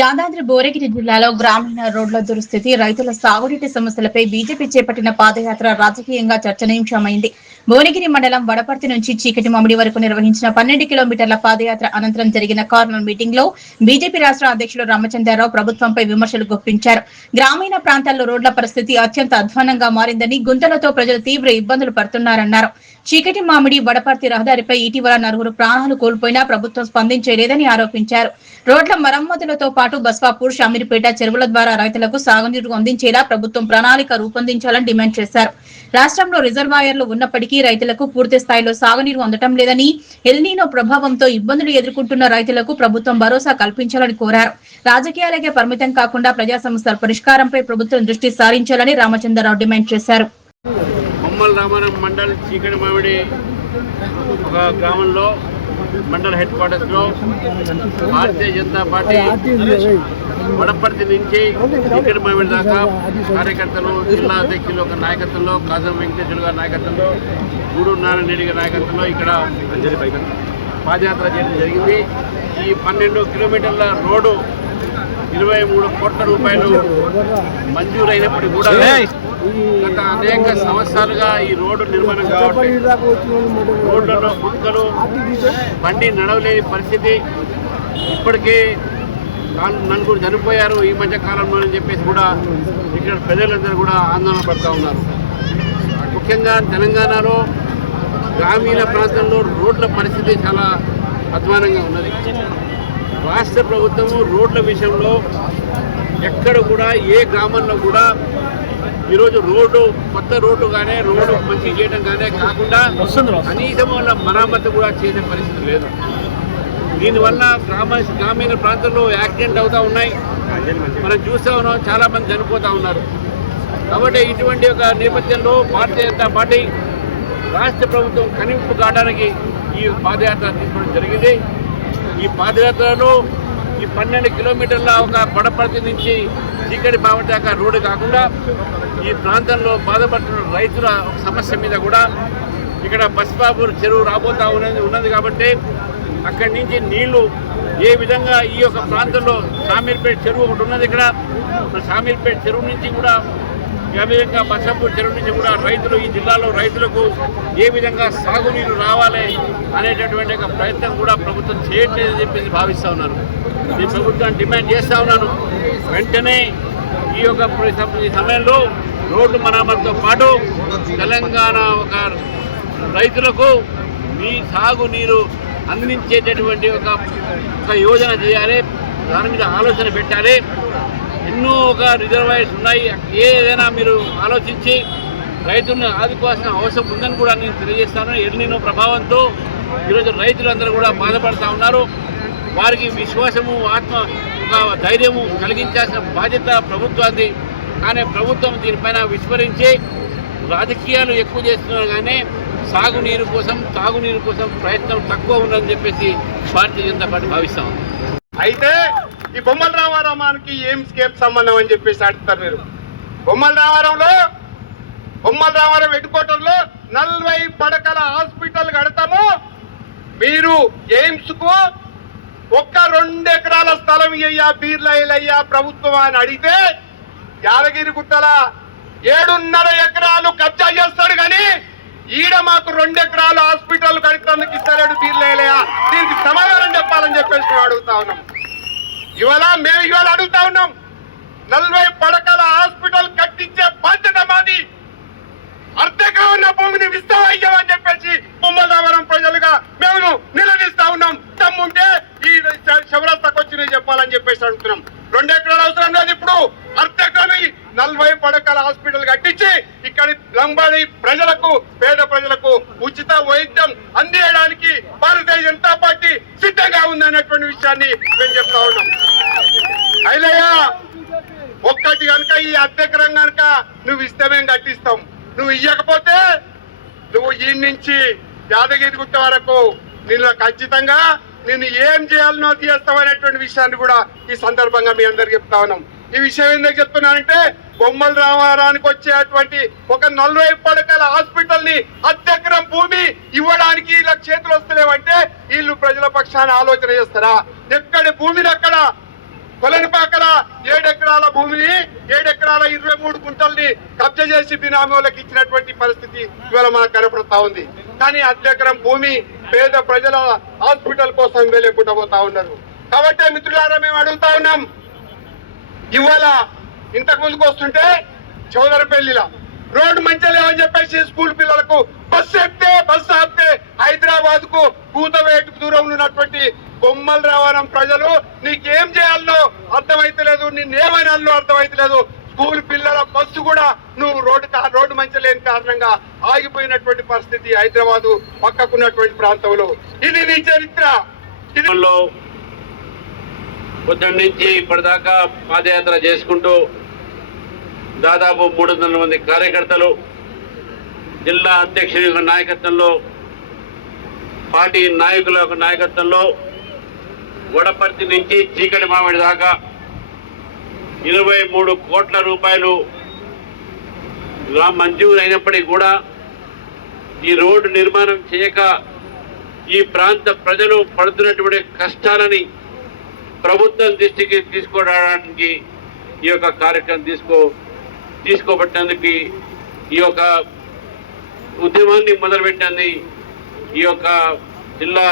యాదాద్రి భువనగిరి జిల్లాలో గ్రామీణ రోడ్ల దుస్థితి, రైతుల సాగునీటి సమస్యలపై బీజేపీ చేపట్టిన పాదయాత్ర రాజకీయంగా చర్చనీయాంశమైంది. భువనగిరి మండలం వడపర్తి నుంచి చీకటి మామిడి వరకు నిర్వహించిన 12 కిలోమీటర్ల పాదయాత్ర అనంతరం జరిగిన కార్నర్ మీటింగ్ లో బీజేపీ రాష్ట్ర అధ్యక్షుడు రామచంద్రరావు ప్రభుత్వంపై విమర్శలు గుప్పించారు. గ్రామీణ ప్రాంతాల్లో రోడ్ల పరిస్థితి అత్యంత అధ్వానంగా మారిందని, గుంతలతో ప్రజలు తీవ్ర ఇబ్బందులు పడుతున్నారన్నారు. చీకటి మామిడి వడపర్తి రహదారిపై ఇటీవల 4 ప్రాణాలు కోల్పోయినా ప్రభుత్వం స్పందించలేదని ఆరోపించారు. రోడ్ల మరమ్మతులతో పాటు బస్వాపూర్, షామీర్పేట చెరువుల ద్వారా రైతులకు సాగునీరు అందించేలా ప్రభుత్వం ప్రణాళిక రూపొందించాలని డిమాండ్ చేశారు. రాష్ట్రంలో రిజర్వాయర్లు ఉన్నప్పటికీ రైతులకు పూర్తి స్థాయిలో సాగునీరు అందటం లేదని, ఎల్నీనో ప్రభావంతో ఇబ్బందులు ఎదుర్కొంటున్న రైతులకు ప్రభుత్వం భరోసా కల్పించాలని కోరారు. రాజకీయాలకే పరిమితం కాకుండా ప్రజా సమస్యల పరిష్కారంపై ప్రభుత్వం దృష్టి సారించాలని రామచంద్రరావు డిమాండ్ చేశారు. మండల్ చీకటి మామిడి ఒక గ్రామంలో మండల్ హెడ్ క్వార్టర్స్లో భారతీయ జనతా పార్టీ వడపర్తి నుంచి చీకటి మామిడి దాకా కార్యకర్తలు, జిల్లా అధ్యక్షులు ఒక నాయకత్వంలో, కాజం వెంకటేశ్వర గారి నాయకత్వంలో, గూడూరు నారాయణ గారి నాయకత్వంలో ఇక్కడ పాదయాత్ర చేయడం జరిగింది. ఈ 12 కిలోమీటర్ల రోడ్డు 23 కోట్ల రూపాయలు మంజూరైనప్పటికీ కూడా గత అనేక సంవత్సరాలుగా ఈ రోడ్డు నిర్మాణం కాబట్టి రోడ్లలో గుంతలు, బండి నడవలేని పరిస్థితి. ఇప్పటికే 4 చనిపోయారు ఈ మధ్య కాలంలో అని చెప్పేసి కూడా ఇక్కడ ప్రజలందరూ కూడా ఆందోళన పడుతూ ఉన్నారు. ముఖ్యంగా తెలంగాణలో గ్రామీణ ప్రాంతంలో రోడ్ల పరిస్థితి చాలా అధ్వానంగా ఉన్నది. రాష్ట్ర ప్రభుత్వము రోడ్ల విషయంలో ఎక్కడ కూడా ఏ గ్రామంలో కూడా ఈరోజు కొత్త రోడ్డు కానీ రోడ్డు మంచి చేయడం కానీ కాకుండా కనీసం వల్ల మరామత్తు కూడా చేసే పరిస్థితి లేదు. దీనివల్ల గ్రామీణ ప్రాంతాల్లో యాక్సిడెంట్ అవుతూ ఉన్నాయి. మనం చూస్తూ ఉన్నాం, చాలామంది చనిపోతూ ఉన్నారు. కాబట్టి ఇటువంటి ఒక నేపథ్యంలో భారతీయ జనతా పార్టీ రాష్ట్ర ప్రభుత్వం కనింపు కావడానికి ఈ పాదయాత్ర తీసుకోవడం జరిగింది. ఈ పాదయాత్రలో ఈ 12 కిలోమీటర్ల ఒక వడపర్తి నుంచి చీకటి మామిడి దాకా రోడ్డు కాకుండా ఈ ప్రాంతంలో బాధపడుతున్న రైతుల ఒక సమస్య మీద కూడా ఇక్కడ బస్వాపూర్ చెరువు రాబోతా ఉన్నది కాబట్టి అక్కడి నుంచి నీళ్లు ఏ విధంగా ఈ యొక్క ప్రాంతంలో షామీర్పేట చెరువు ఒకటి ఉన్నది. ఇక్కడ షామీర్పేట చెరువు నుంచి కూడా అదేవిధంగా బస్వాపూర్ చెరువు నుంచి కూడా రైతులు, ఈ జిల్లాలో రైతులకు ఏ విధంగా సాగునీరు రావాలి అనేటటువంటి ఒక ప్రయత్నం కూడా ప్రభుత్వం చేయట్లేదని చెప్పేసి భావిస్తూ ఉన్నారు. ఈ ప్రభుత్వాన్ని డిమాండ్ చేస్తూ ఉన్నాను, వెంటనే ఈ యొక్క సమయంలో రోడ్డు మరామతుతో పాటు తెలంగాణ ఒక రైతులకు సాగునీరు అందించేటటువంటి ఒక యోజన చేయాలి. దాని మీద ఆలోచన పెట్టాలి. ఎన్నో ఒక రిజర్వాయర్స్ ఉన్నాయి. ఏదైనా మీరు ఆలోచించి రైతులను ఆదుకోవాల్సిన అవసరం ఉందని కూడా నేను తెలియజేస్తాను. ఎల్నినో ప్రభావంతో ఈరోజు రైతులందరూ కూడా బాధపడుతూ ఉన్నారు. వారికి విశ్వాసము, ఒక ధైర్యము కలిగించాల్సిన బాధ్యత ప్రభుత్వాన్ని. కానీ ప్రభుత్వం దీనిపైన విస్మరించి రాజకీయాలు ఎక్కువ చేస్తున్నారు కానీ సాగునీరు కోసం ప్రయత్నం తక్కువ ఉందని చెప్పేసి భారతీయ జనతా పార్టీ భావిస్తాం. అయితే ఈ బొమ్మల రామారామానికి ఏం సంబంధం అని చెప్పేసి అడుగుతారు మీరు. బొమ్మల రామారం హెడ్ క్వార్టర్లో 40 పడకల హాస్పిటల్ కడతాము, మీరు ఎయిమ్స్ కు 2 ఎకరాల స్థలం ఇయ్యా, బీర్లయ్యా ప్రభుత్వం అని అడిగితే యాదగిరి గుట్టల 7.5 ఎకరాలు కబ్జా చేస్తాడు కానీ ఈడ మాకు 2 ఎకరాలు హాస్పిటల్ కడతానికి ఇస్తాడు బీర్లయ్యా. దీనికి సమాధానం చెప్పాలని చెప్పేసి అడుగుతా ఉన్నాం. మేము అడుగుతా ఉన్నాం, 40 పడకల హాస్పిటల్ కట్టించే బాధ్యత మాది. అర్థంగా ఉన్న భూమిని విస్తావయ్యామని చెప్పేసి బొమ్మలరావరం ప్రజలుగా మేము నిలదీస్తా ఉన్నాం. తమ్ముంటే ఈ శివరాత్రికి వచ్చి చెప్పాలని చెప్పేసి అడుగుతున్నాం. 2 ఎకరాలు అవసరం లేదు. ఇప్పుడు అర్థకమి 40 పడకల హాస్పిటల్ కట్టించి ఇక్కడి లంబాడి ప్రజలకు, పేద ప్రజలకు ఉచిత వైద్యం అందించడానికి భారతీయ జనతా పార్టీ సిద్ధంగా ఉందనేటువంటి విషయాన్ని మేము చెప్తా ఉన్నాం. అయిలయ్యా, ఒక్కటి కనుక ఈ అద్దెకరం కనుక నువ్వు ఇస్తే మేము కట్టిస్తాం. నువ్వు ఇయ్యకపోతే నువ్వు ఈ నుంచి యాదగిరిగుట్ట వరకు ఖచ్చితంగా నిన్ను ఏం చేయాలనో చేస్తామనేటువంటి విషయాన్ని కూడా ఈ సందర్భంగా మీ అందరికి చెప్తా ఉన్నాం. ఈ విషయం ఎందుకు చెప్తున్నానంటే బొమ్మల రామారానికి వచ్చేటువంటి ఒక 40 పడకల హాస్పిటల్ ని అద్దెకరం భూమి ఇవ్వడానికి వీళ్ళ చేతులు వస్తలేవంటే వీళ్ళు ప్రజల పక్షాన ఆలోచన చేస్తారా? ఎక్కడి భూమిని అక్కడ కొలనిపాకల 7 ఎకరాల భూమిని 7 ఎకరాల 23 గుంటల్ని కబ్జా చేసి బినామీలకు ఇచ్చినటువంటి పరిస్థితి ఇవాళ మనకు కనపడతా ఉంది. కానీ అర్ధెకరం భూమి పేద ప్రజల హాస్పిటల్ కోసం వెళ్ళకుండా పోతా ఉన్నారు. కాబట్టి మిత్రులారా మేము అడుగుతా ఉన్నాం, ఇవాళ ఇంతకు ముందుకు వస్తుంటే చౌదరపల్లిలో రోడ్డు మంచిగా లేవని చెప్పేసి స్కూల్ పిల్లలకు బస్సు ఆపితే హైదరాబాద్ కు కూతవేటు దూరంలో ఉన్నటువంటి బొమ్మల రావడం ప్రజలు నీకేం చేయాలనో అర్థమైతలేదు, నిన్నేమనాలో అర్థమైతలేదు. స్కూల్ పిల్లల బస్సు కూడా నువ్వు రోడ్డు మంచి లేని కారణంగా ఆగిపోయినటువంటి పరిస్థితి హైదరాబాద్ పక్కకున్నటువంటి ప్రాంతంలో. ఇది నీ చరిత్ర. పొద్దున్న నుంచి ఇప్పటిదాకా పాదయాత్ర చేసుకుంటూ దాదాపు 300 మంది కార్యకర్తలు, జిల్లా అధ్యక్షుడి యొక్క నాయకత్వంలో, పార్టీ నాయకుల యొక్క నాయకత్వంలో వడపర్తి నుంచి చీకటి మామిడి దాకా 23 కోట్ల రూపాయలు మంజూరు అయినప్పటికీ కూడా ఈ రోడ్డు నిర్మాణం చేయక ఈ ప్రాంత ప్రజలు పడుతున్నటువంటి కష్టాలని ప్రభుత్వం దృష్టికి తీసుకురావడానికి ఈ యొక్క కార్యక్రమం తీసుకోబట్టడానికి ఈ యొక్క ఉద్యమాన్ని మొదలుపెట్టింది ఈ యొక్క జిల్లా